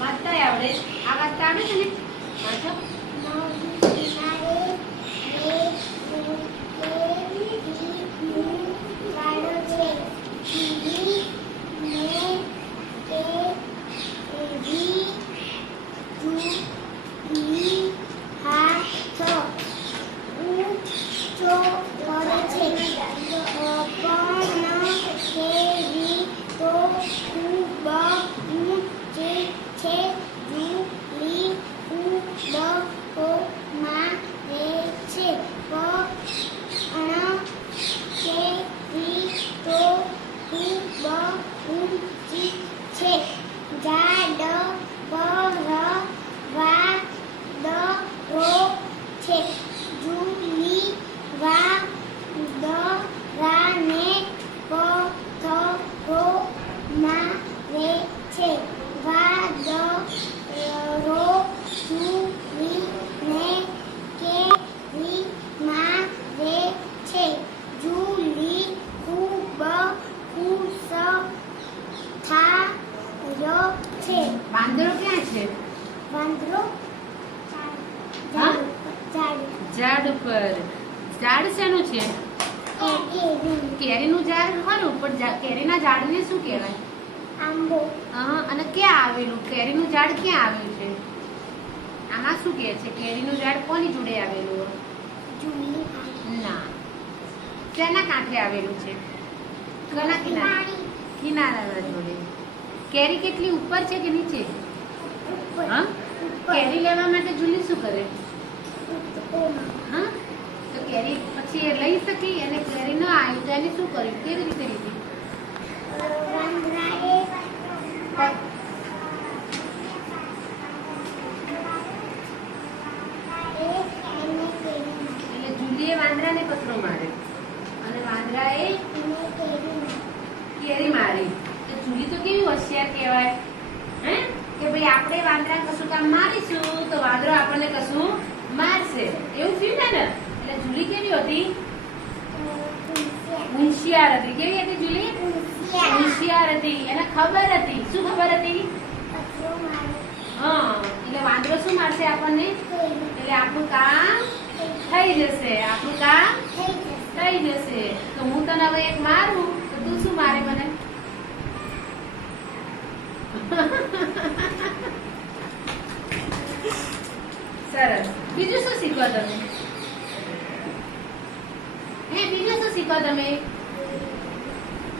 વાંચતા આવડે? આ વાંચતા આવડે તને? વાંચો. વાંદરો ક્યાં છે? વાંદરો ઝાડ ઉપર. ઝાડ શેનું છે? કેરીનું ઝાડ ખરું, પણ કેરીના ઝાડને શું કહેવાય? આંબો. અને ક્યાં આવેલું? કેરીનું ઝાડ ક્યાં આવેલું છે? આમાં શું કહે છે? કેરીનું ઝાડ કોની જોડે આવેલું? ના. શેના કાંઠે આવેલું છે? કના કિનારે? કિનારા જોડે. કેરી કેટલી ઉપર છે કે નીચે? હા. કેરી લેવા માટે જુલી શું કરે? હા. તો કેરી પછી એ લઈ શકી અને કેરી ન આવી તો એને શું કર્યું? કેવી રીતે લીધી? એટલે જુલીએ વાંદરાને પથરો માર્યો અને વાંદરાએ કેરી મારી. તો જુલી તો કેવી હોશિયાર કહેવાય, હે? કે ભાઈ આપણે વાંદરા કશું કામ મારીશું તો વાંદરો આપણને કશું મારશે, એવું થયું ને? એટલે જુલી કેવી હતી? હોશિયાર હતી. કેવી હતી જુલી? હોશિયાર હતી. એને ખબર હતી. શું ખબર હતી? હા. એટલે વાંદરો શું મારશે આપણને? એટલે આપણું કામ થઈ જશે. આપણું કામ થઈ જશે. તો હું તને હવે એક મારું તો તું શું મારે મને? સરસ. બીજું શું શીખવા તમે? બીજું શું શીખવા તમે?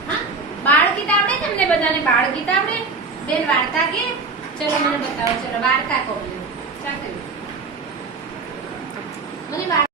હા, બાળગીત આવડે તમને બધાને? બાળગીત આવડે? બેન વાર્તા કે? ચલો મને બતાવો. ચલો વાર્તા કહો. મને